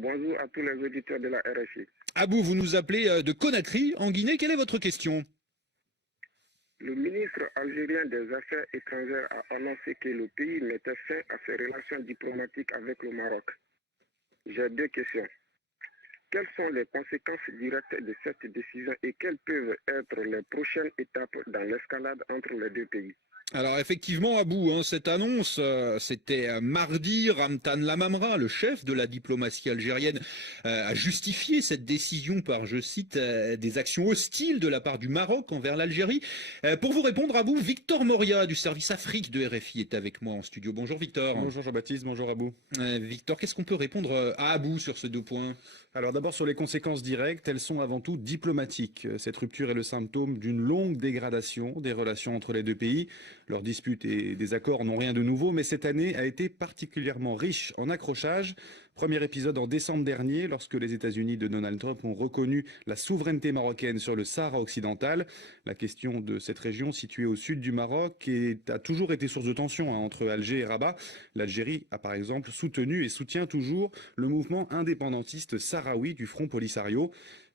Bonjour à tous les auditeurs de la RFI. Abou, vous nous appelez de Conakry, en Guinée. Quelle est votre question? Le ministre algérien des Affaires étrangères a annoncé que le pays mettait fin à ses relations diplomatiques avec le Maroc. J'ai deux questions. Quelles sont les conséquences directes de cette décision et quelles peuvent être les prochaines étapes dans l'escalade entre les deux pays? Alors effectivement, Abou, cette annonce, c'était mardi. Ramtan Lamamra, le chef de la diplomatie algérienne, a justifié cette décision par, je cite, des actions hostiles de la part du Maroc envers l'Algérie. Pour vous répondre, Abou, Victor Moria du service Afrique de RFI est avec moi en studio. Bonjour Victor. Bonjour Jean-Baptiste, bonjour Abou. Victor, qu'est-ce qu'on peut répondre à Abou sur ces deux points? Alors d'abord sur les conséquences directes, elles sont avant tout diplomatiques. Cette rupture est le symptôme d'une longue dégradation des relations entre les deux pays. Leurs disputes et désaccords n'ont rien de nouveau, mais cette année a été particulièrement riche en accrochages. Premier épisode en décembre dernier, lorsque les États-Unis de Donald Trump ont reconnu la souveraineté marocaine sur le Sahara occidental. La question de cette région située au sud du Maroc a toujours été source de tension entre Alger et Rabat. L'Algérie a par exemple soutenu et soutient toujours le mouvement indépendantiste sahraoui du Front Polisario.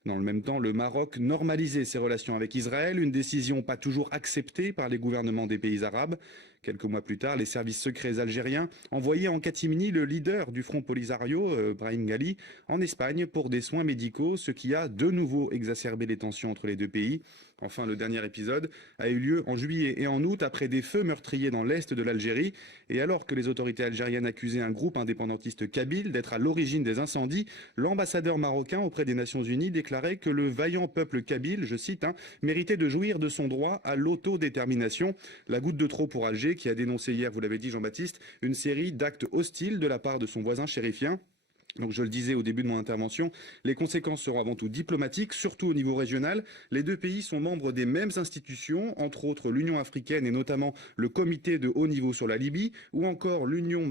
Dans le même temps, le Maroc normalisait ses relations avec Israël, une décision pas toujours acceptée par les gouvernements des pays arabes. Quelques mois plus tard, les services secrets algériens envoyaient en catimini le leader du Front Polisario, Brahim Ghali, en Espagne pour des soins médicaux, ce qui a de nouveau exacerbé les tensions entre les deux pays. Enfin, le dernier épisode a eu lieu en juillet et en août après des feux meurtriers dans l'est de l'Algérie. Et alors que les autorités algériennes accusaient un groupe indépendantiste kabyle d'être à l'origine des incendies, l'ambassadeur marocain auprès des Nations Unies déclarait que le vaillant peuple kabyle, je cite, méritait de jouir de son droit à l'autodétermination. La goutte de trop pour Alger, qui a dénoncé hier, vous l'avez dit Jean-Baptiste, une série d'actes hostiles de la part de son voisin chérifien. Donc je le disais au début de mon intervention, les conséquences seront avant tout diplomatiques, surtout au niveau régional. Les deux pays sont membres des mêmes institutions, entre autres l'Union africaine et notamment le comité de haut niveau sur la Libye, ou encore l'Union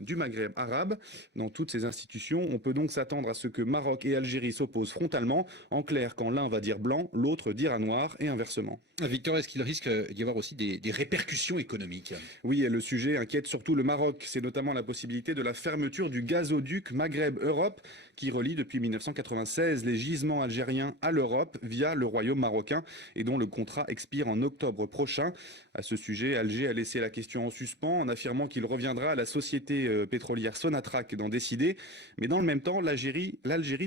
du Maghreb arabe. Dans toutes ces institutions, on peut donc s'attendre à ce que Maroc et Algérie s'opposent frontalement. En clair, quand l'un va dire blanc, l'autre dira noir, et inversement. Victor, est-ce qu'il risque d'y avoir aussi des répercussions économiques? Oui, et le sujet inquiète surtout le Maroc. C'est notamment la possibilité de la fermeture du gazoduc Maghreb-Europe, qui relie depuis 1996 les gisements algériens à l'Europe via le royaume marocain et dont le contrat expire en octobre prochain. À ce sujet, Alger a laissé la question en suspens en affirmant qu'il reviendra à la société pétrolière Sonatrach d'en décider. Mais dans le même temps, l'Algérie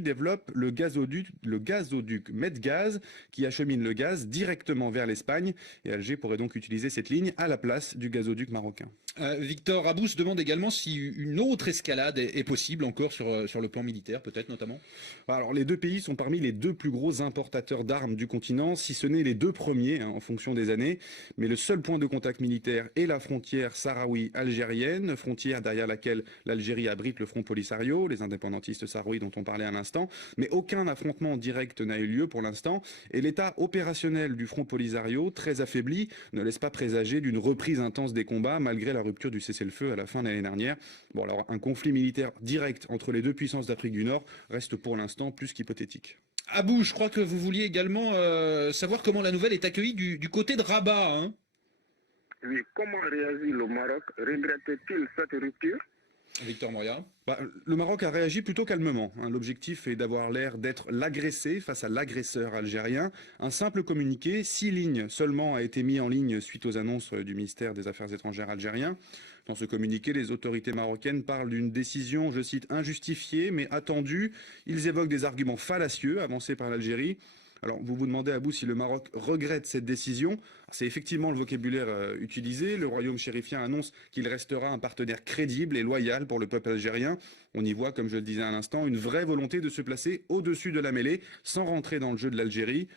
développe le gazoduc Medgaz qui achemine le gaz directement vers l'Espagne. Et Alger pourrait donc utiliser cette ligne à la place du gazoduc marocain. Victor Abou se demande également si une autre escalade est possible encore sur le plan militaire, peut-être notamment. Alors les deux pays sont parmi les deux plus gros importateurs d'armes du continent, si ce n'est les deux premiers en fonction des années. Mais le seul point de contact militaire est la frontière sahraoui-algérienne, frontière derrière laquelle l'Algérie abrite le Front Polisario, les indépendantistes sahraouis dont on parlait à l'instant. Mais aucun affrontement direct n'a eu lieu pour l'instant. Et l'état opérationnel du Front Polisario, très affaibli, ne laisse pas présager d'une reprise intense des combats malgré la rupture du cessez-le-feu à la fin de l'année dernière. Bon, alors un conflit militaire direct entre les deux puissances d'Afrique du Nord reste pour l'instant plus qu'hypothétique. Abou, je crois que vous vouliez également savoir comment la nouvelle est accueillie du côté de Rabat. Oui, comment réagit le Maroc? Regrette-t-il cette rupture? Victor Moria. Le Maroc a réagi plutôt calmement. L'objectif est d'avoir l'air d'être l'agressé face à l'agresseur algérien. Un simple communiqué, 6 lignes seulement, a été mis en ligne suite aux annonces du ministère des Affaires étrangères algérien. Dans ce communiqué, les autorités marocaines parlent d'une décision, je cite, injustifiée mais attendue. Ils évoquent des arguments fallacieux avancés par l'Algérie. Alors, vous vous demandez, Abou, si le Maroc regrette cette décision. C'est effectivement le vocabulaire utilisé. Le royaume chérifien annonce qu'il restera un partenaire crédible et loyal pour le peuple algérien. On y voit, comme je le disais à l'instant, une vraie volonté de se placer au-dessus de la mêlée, sans rentrer dans le jeu de l'Algérie.